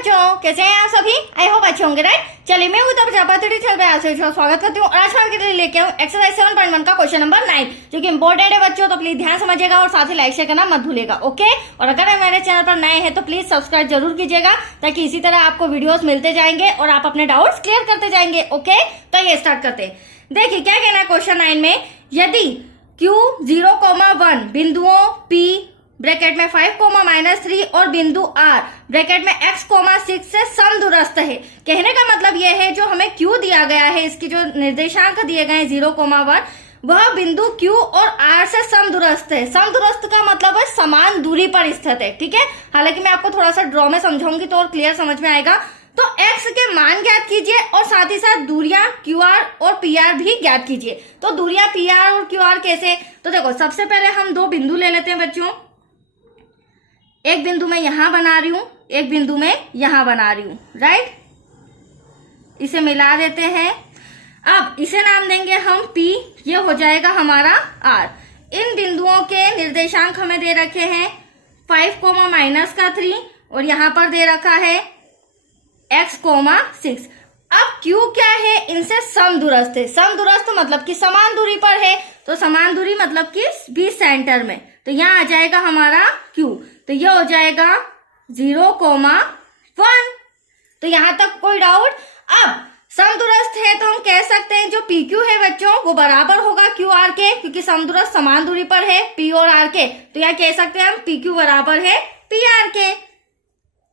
बच्चों, कैसे हैं आप सभी? आई होप अच्छे होंगे, राइट। चलिए, मैं हूं प्रजापति टीचर पे आपसे स्वागत करती हूँ। और आज आपके लिए लेके आऊँ एक्सरसाइज 7.1 का क्वेश्चन नंबर 9, जो कि इंपॉर्टेंट है बच्चों, तो प्लीज ध्यान समझिएगा और साथ ही लाइक शेयर करना मत भूलिएगा, ओके। और अगर हमारे चैनल पर नए हैं तो प्लीज सब्सक्राइब जरूर कीजिएगा, ताकि इसी तरह आपको वीडियोस मिलते जाएंगे और आप अपने डाउट्स क्लियर करते जाएंगे, ओके। तो ये स्टार्ट करते हैं। देखिए क्या कहना है क्वेश्चन 9 में, यदि Q 0,1 बिंदुओं P ब्रैकेट में 5, -3 और बिंदु R ब्रैकेट में x, 6 से समदूरस्थ है। कहने का मतलब यह है, जो हमें Q दिया गया है, इसकी जो निर्देशांक दिए गए हैं 0,1, वह बिंदु Q और R से समदूरस्थ है। समदूरस्थ का मतलब है समान दूरी पर स्थित है, ठीक है। हालांकि मैं आपको थोड़ा सा ड्रॉ में समझाऊंगी तो और क्लियर समझ में आएगा। तो x के मान ज्ञात कीजिए और साथ ही साथ दूरियां QR और PR भी ज्ञात कीजिए। तो दूरियां PR और QR कैसे? तो देखो, सबसे पहले हम दो बिंदु ले लेते हैं बच्चों। एक बिंदु मैं यहां बना रही हूं, एक बिंदु में यहां बना रही हूं, राइट। इसे मिला देते हैं। अब इसे नाम देंगे हम P, ये हो जाएगा हमारा R। इन बिंदुओं के निर्देशांक हमें दे रखे हैं 5, -3 और यहां पर दे रखा है x, 6। अब Q क्या है? इनसे समदूरस्थ है। समदूरस्थ मतलब कि समान दूरी पर है, तो समान दूरी मतलब कि बीच सेंटर में। तो यहाँ आ जाएगा हमारा Q, तो यह हो जाएगा 0,1। तो यहां तक कोई डाउट? अब समदूरस्थ है तो हम कह सकते हैं जो PQ है बच्चों, वो बराबर होगा QR के, क्योंकि समदूरस्थ समान दूरी पर है P और R के। तो यहाँ कह सकते हैं हम PQ बराबर है PR के।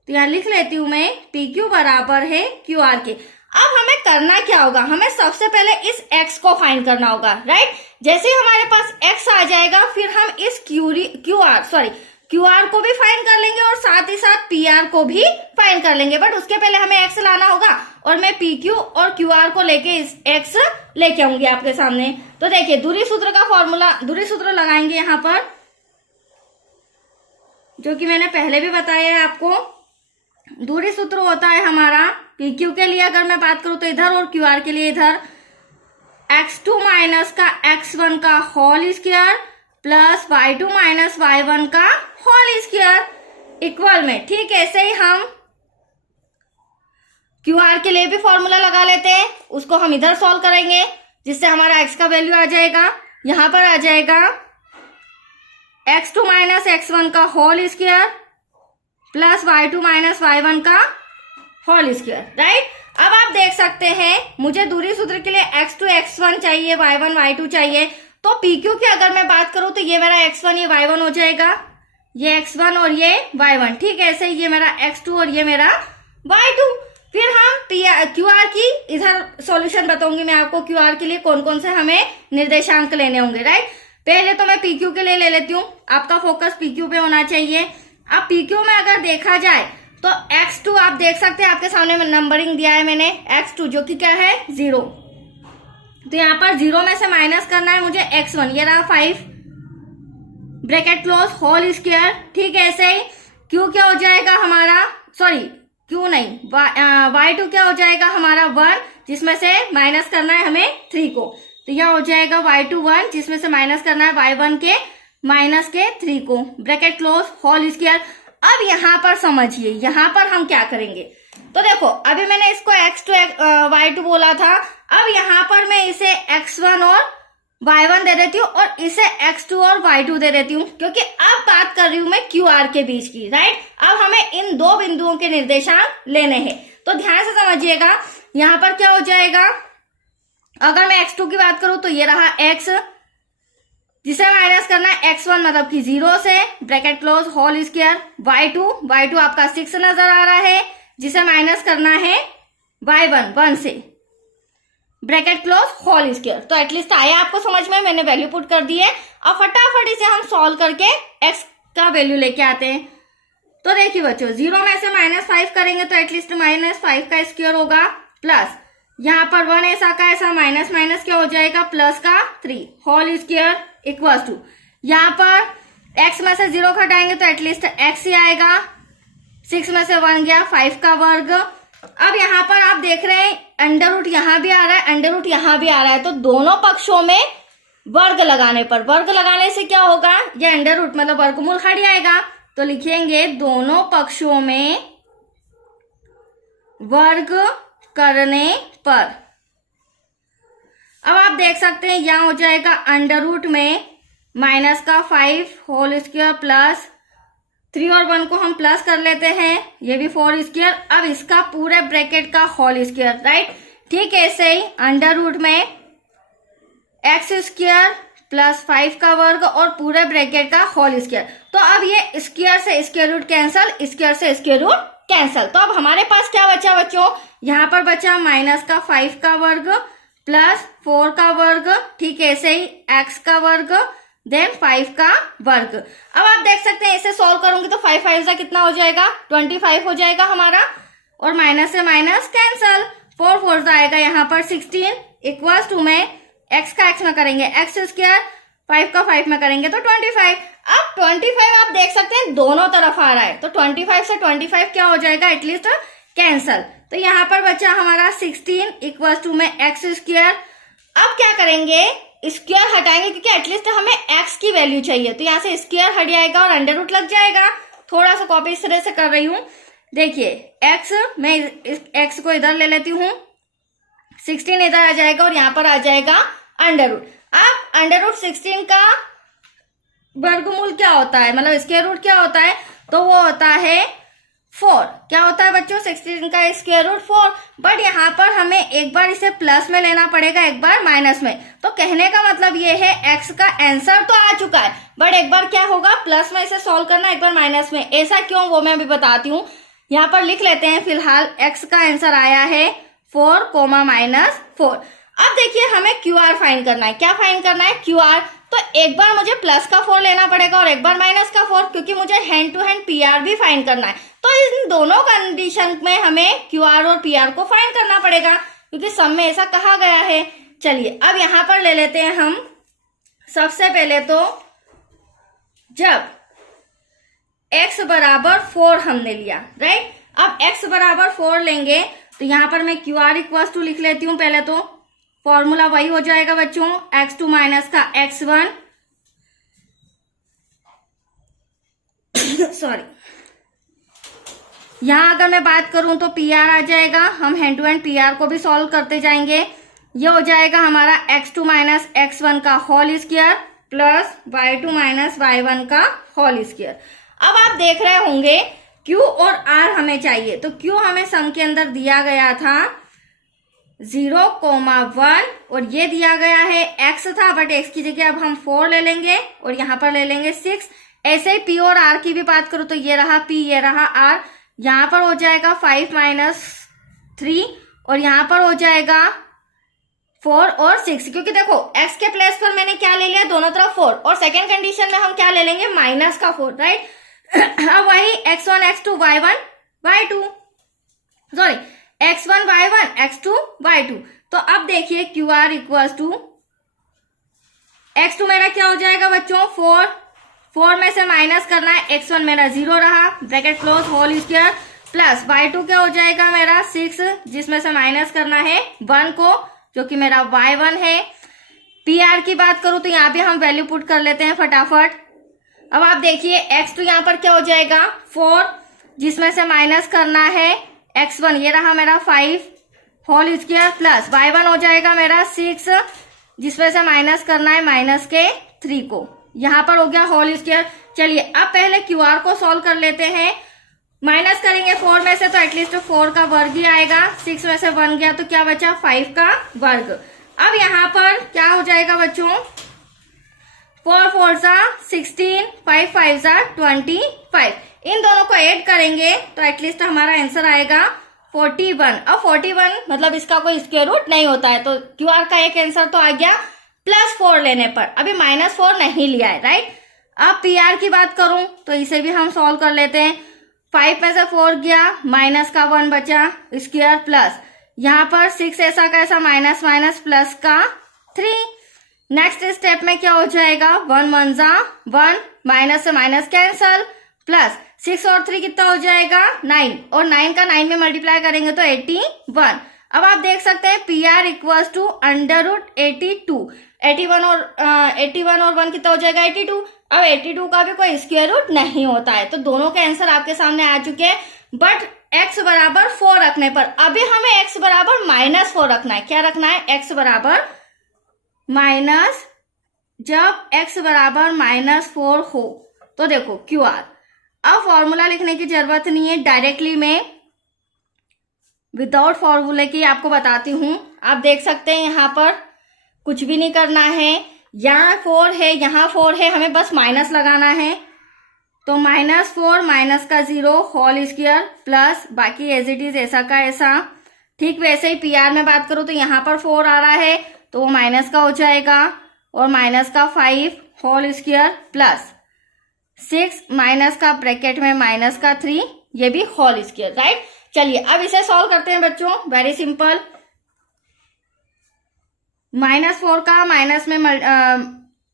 तो यहाँ लिख लेती हूं मैं, PQ बराबर है QR के। अब हमें करना क्या होगा? हमें सबसे पहले इस x को फाइंड करना होगा, राइट। जैसे ही हमारे पास x आ जाएगा, फिर हम इस QR को भी फाइंड कर लेंगे और साथ ही साथ PR को भी फाइंड कर लेंगे। बट उसके पहले हमें x लाना होगा और मैं PQ और QR को लेके इस x लेके आऊंगी आपके सामने। तो देखिए, दूरी सूत्र का फॉर्मूला, दूरी सूत्र लगाएंगे यहाँ पर, जो कि मैंने पहले भी बताया है आपको। दूरी सूत्र होता है हमारा PQ के लिए अगर मैं बात करूं तो इधर, और QR के लिए इधर, x2 माइनस का x1 का whole square plus y2 minus y1 का होल स्क्वायर इक्वल में, ठीक है। ऐसे ही हम QR के लिए भी फॉर्मूला लगा लेते हैं, उसको हम इधर सॉल्व करेंगे, जिससे हमारा x का वैल्यू आ जाएगा, यहां पर आ जाएगा x2 माइनस x1 का whole square plus y2 minus y1 का होल स्क्वायर, राइट। अब आप देख सकते हैं, मुझे दूरी सूत्र के लिए x2 x1 चाहिए, y1 y2 चाहिए। तो PQ की अगर मैं बात करूं तो ये मेरा x1, ये y1 हो जाएगा, ये x1 और ये y1, ठीक है। ऐसे ये मेरा x2 और ये मेरा y2। फिर हम QR की इधर सॉल्यूशन बताऊंगी मैं आपको, QR के लिए कौन कौन से हमें निर्देशांक लेने होंगे, राइट। पहले तो मैं PQ के लिए ले लेती हूँ, आपका फोकस PQ पे होना चाहिए। अब PQ में अगर देखा जाए तो x2 आप देख सकते हैं, आपके सामने नंबरिंग दिया है मैंने, x2 जो कि क्या है 0। तो यहाँ पर 0 में से माइनस करना है मुझे x1, ये रहा 5 ब्रैकेट क्लोज होल स्क्वायर, ठीक है। ऐसे ही Q क्या हो जाएगा हमारा, सॉरी Q नहीं, y2 क्या हो जाएगा हमारा 1, जिसमें से माइनस करना है हमें 3 को। तो यह हो जाएगा y2 1, जिसमें से माइनस करना है y1 के माइनस के 3 को, ब्रैकेट क्लोज होल स्क्वायर। अब यहाँ पर समझिए, यहाँ पर हम क्या करेंगे। तो देखो, अभी मैंने इसको x2 y2 बोला था, अब यहाँ पर मैं इसे x1 और y1 दे देती हूँ और इसे x2 और y2 दे देती हूँ, क्योंकि अब बात कर रही हूं मैं QR के बीच की, राइट। अब हमें इन दो बिंदुओं के निर्देशांक लेने हैं, तो ध्यान से समझिएगा। यहाँ पर क्या हो जाएगा, अगर मैं x2 की बात करूं तो ये रहा x, जिसे माइनस करना है x1 मतलब कि 0 से, bracket close whole square, y2 आपका 6 नजर आ रहा है, जिसे माइनस करना है y1 1 से, ब्रैकेट क्लोज होल स्क्वायर। तो एटलीस्ट आया आपको समझ में, मैंने वैल्यू पुट कर दी है। अब फटाफट इसे हम सॉल्व करके x का वैल्यू लेके आते हैं। तो देखिए बच्चों, 0 में से -5 करेंगे तो एटलीस्ट -5 का स्क्वायर होगा, प्लस यहाँ पर 1 ऐसा का ऐसा, माइनस माइनस क्या हो जाएगा, प्लस का 3 होल स्क्वायर इक्वल्स टू, यहाँ पर x में से 0 घटाएंगे तो एटलीस्ट x ही आएगा, 6 में से 1 गया, 5 का वर्ग। अब यहाँ पर आप देख रहे हैं अंडर रूट यहाँ भी आ रहा है, अंडर रूट यहाँ भी आ रहा है, तो दोनों पक्षों में वर्ग लगाने पर, वर्ग लगाने से क्या होगा, ये अंडर रूट मतलब वर्गमूल खड़ी आएगा। तो लिखेंगे दोनों पक्षों में वर्ग करने पर। अब आप देख सकते हैं यहाँ हो जाएगा अंडर रूट में माइनस का 5 होल स्क्वायर प्लस 3 और 1 को हम प्लस कर लेते हैं, ये भी 4 स्क्वायर। अब इसका पूरे ब्रैकेट का होल स्क्वायर, राइट। ठीक है, ऐसे ही अंडर रूट में एक्स स्क्वायर प्लस 5 का वर्ग और पूरे ब्रैकेट का होल स्क्वायर। तो अब ये स्क्वायर से स्क्वायर रूट कैंसल, स्क्वायर से स्क्वायर रूट कैंसल। तो अब हमारे पास क्या बचा बच्चों, यहाँ पर बचा माइनस का 5 का वर्ग प्लस 4 का वर्ग, ठीक है, ऐसे ही एक्स का वर्ग देन 5 का वर्ग। अब आप देख सकते हैं इसे सॉल्व करूंगी तो 5 5 का कितना हो जाएगा, 25 हो जाएगा हमारा, और माइनस से माइनस कैंसल, 4 4 आएगा यहाँ पर 16 इक्वल्स टू में एक्स का एक्स में करेंगे एक्स स्क्वायर, 5 का 5 में करेंगे तो 25। अब 25 आप देख सकते हैं दोनों तरफ आ रहा है, तो 25 से 25 क्या हो जाएगा, एटलीस्ट कैंसल। तो यहाँ पर बचा हमारा 16 इक्वल्स टू में एक्स स्क्वायर। अब क्या करेंगे, स्क्वायर हटाएंगे क्योंकि एटलीस्ट हमें एक्स की वैल्यू चाहिए, तो यहाँ से स्क्वायर हट जाएगा और अंडर रूट लग जाएगा। थोड़ा सा कॉपी इस तरह से कर रही हूँ, देखिए एक्स, मैं एक्स को इधर ले लेती हूँ, 16 इधर आ जाएगा और यहाँ पर आ जाएगा अंडर रूट। अब अंडर रूट 16 का वर्गमूल क्या होता है, मतलब स्क्वायर रूट क्या होता है, तो वो होता है 4। क्या होता है बच्चों, 16 का स्क्वायर रूट 4। बट यहाँ पर हमें एक बार इसे प्लस में लेना पड़ेगा, एक बार माइनस में। तो कहने का मतलब ये है एक्स का आंसर तो आ चुका है, बट एक बार क्या होगा, प्लस में इसे सॉल्व करना, एक बार माइनस में। ऐसा क्यों, वो मैं अभी बताती हूँ। यहाँ पर लिख लेते हैं फिलहाल एक्स का आंसर आया है 4, -4। अब देखिए हमें क्यू आर फाइंड करना है। क्या फाइंड करना है, क्यू आर। तो एक बार मुझे प्लस का 4 लेना पड़ेगा और एक बार माइनस का 4, क्योंकि मुझे hand to hand P R भी फाइंड करना है। तो इन दोनों कंडीशन में हमें क्यू आर और पी आर को फाइंड करना पड़ेगा, क्योंकि सब में ऐसा कहा गया है। चलिए अब यहां पर ले लेते हैं हम सबसे पहले तो जब x बराबर 4 हमने लिया, राइट। अब x बराबर 4 लेंगे तो यहां पर मैं क्यू आर इक्वल्स टू लिख लेती हूं। पहले तो फॉर्मूला वही हो जाएगा बच्चों, x2 माइनस का x1 सॉरी, यहां अगर मैं बात करूं तो पी आर आ जाएगा, हम hand to hand P R को भी सॉल्व करते जाएंगे। ये हो जाएगा हमारा x2 माइनस x1 का whole square plus y2 minus y1 का होल स्क्वायर। अब आप देख रहे होंगे q और r हमें चाहिए, तो q हमें सम के अंदर दिया गया था 0,1 और ये दिया गया है x था, बट x की जगह अब हम 4 ले लेंगे और यहाँ पर ले लेंगे 6। ऐसे ही p और r की भी बात करूं तो ये रहा p, ये रहा r, यहाँ पर हो जाएगा 5 - 3 और यहाँ पर हो जाएगा 4 और 6, क्योंकि देखो x के प्लेस पर मैंने क्या ले लिया, दोनों तरफ 4, और सेकेंड कंडीशन में हम क्या ले लेंगे, माइनस का 4, राइट। अब वही x1 x2 y1 y2 sorry x1 y1 x2 y2। तो अब देखिए Q R equals to x2 मेरा क्या हो जाएगा बच्चों 4 में से माइनस करना है, x1 मेरा 0 रहा, bracket close whole square, plus y2 क्या हो जाएगा मेरा 6, जिसमें से माइनस करना है 1 को, जो कि मेरा y1 है। पी आर की बात करूं तो यहाँ पे हम वैल्यू पुट कर लेते हैं फटाफट। अब आप देखिए x2 यहाँ पर क्या हो जाएगा 4, जिसमें से माइनस करना है x1, ये रहा मेरा 5 होल स्क्वायर, प्लस y1 हो जाएगा मेरा 6, जिसमें से माइनस करना है माइनस के 3 को, यहाँ पर हो गया होल स्क्वायर। चलिए अब पहले क्यू आर को सॉल्व कर लेते हैं। माइनस करेंगे 4 में से तो एटलीस्ट 4 का वर्ग ही आएगा, 6 में से 1 गया तो क्या बचा 5 का वर्ग। अब यहाँ पर क्या हो जाएगा बच्चों 4 4 16, 5 5 25, इन दोनों को ऐड करेंगे तो एटलीस्ट हमारा आंसर आएगा 41। अब 41 मतलब इसका कोई स्क्वायर रूट नहीं होता है, तो क्यू आर का एक आंसर तो आ गया +4 लेने पर, अभी -4 नहीं लिया है, राइट। अब पी आर की बात करूं तो इसे भी हम सॉल्व कर लेते हैं। 5 में से 4 गया, माइनस का 1 बचा स्क्वायर, प्लस यहाँ पर 6 ऐसा कैसा माइनस माइनस प्लस का 3। नेक्स्ट स्टेप में क्या हो जाएगा 1 1 1, माइनस से माइनस कैंसल, प्लस 6 और 3 कितना हो जाएगा 9, और 9 का 9 में मल्टीप्लाई करेंगे तो 81। अब आप देख सकते हैं पी आर इक्वल्स टू √82, 81 और 1 कितना हो जाएगा 82। अब 82 का भी कोई स्क्वायर रूट नहीं होता है, तो दोनों के आंसर आपके सामने आ चुके हैं, बट x बराबर 4 रखना रखने पर अभी हमें x बराबर -4 रखना है। क्या रखना है? x बराबर माइनस, जब x बराबर -4 हो तो देखो QR। अब फॉर्मूला लिखने की जरूरत नहीं है, डायरेक्टली मैं विदाउट फॉर्मूले की आपको बताती हूं। आप देख सकते हैं यहाँ पर कुछ भी नहीं करना है, यहाँ 4 है, यहाँ 4 है, हमें बस माइनस लगाना है। तो -4 माइनस का 0 होल स्क्वायर प्लस बाकी एज इट इज ऐसा का ऐसा। ठीक वैसे ही PR में बात करूं तो यहाँ पर 4 आ रहा है तो वो माइनस का हो जाएगा, और माइनस का 5 होल स्क्वायर प्लस 6 माइनस का ब्रैकेट में माइनस का 3, ये भी होल स्क्वायर, राइट। चलिए अब इसे सॉल्व करते हैं बच्चों, वेरी सिंपल। -4 का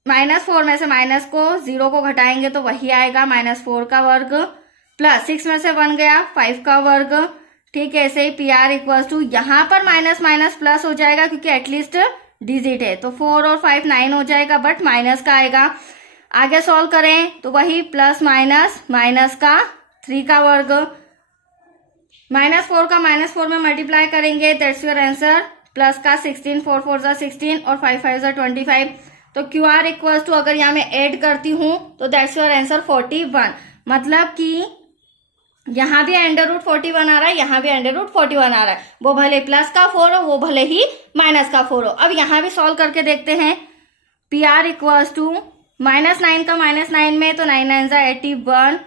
-4 में से माइनस को 0 को घटाएंगे तो वही आएगा -4 का वर्ग, प्लस 6 में से 1 गया 5 का वर्ग। ठीक है, ऐसे ही PR इक्वल्स टू, यहाँ पर माइनस माइनस प्लस हो जाएगा क्योंकि एटलीस्ट डिजिट है, तो 4 और 5 9 हो जाएगा, बट माइनस का आएगा। आगे सॉल्व करें तो वही प्लस माइनस का 3 का वर्ग, -4 का -4 में मल्टीप्लाई करेंगे, दैट्स योर आंसर। प्लस का 16, 4 4 जा 16 और 5 5 जा 25। तो QR इक्वल्स टू, अगर यहाँ मैं ऐड करती हूँ तो दैट्स योर आंसर 41। मतलब कि यहाँ भी √41 आ रहा है, यहाँ भी √41 आ रहा है, वो भले प्लस का 4 हो, वो भले ही माइनस का 4 हो। अब यहाँ भी सॉल्व करके देखते हैं। PR इक्वल्स टू -9 का -9 में तो 9 9 जा 81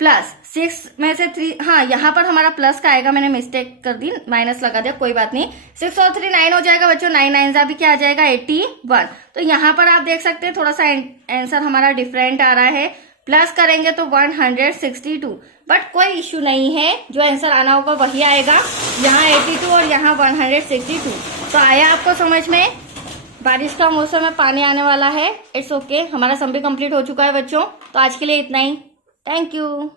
प्लस 6 में से 3, हाँ यहाँ पर हमारा प्लस का आएगा, मैंने मिस्टेक कर दी, माइनस लगा दिया, कोई बात नहीं। 6 और 3 9 हो जाएगा बच्चों, 9 9 जा भी क्या आ जाएगा 81। तो यहाँ पर आप देख सकते हैं थोड़ा सा आंसर हमारा डिफरेंट आ रहा है, प्लस करेंगे तो 162, बट कोई इश्यू नहीं है, जो आंसर आना होगा वही आएगा। यहाँ 82 और यहाँ 162। तो आया आपको समझ में? बारिश का मौसम है, पानी आने वाला है, इट्स ओके। हमारा सम भी कंप्लीट हो चुका है बच्चों। तो आज के लिए इतना ही, थैंक यू।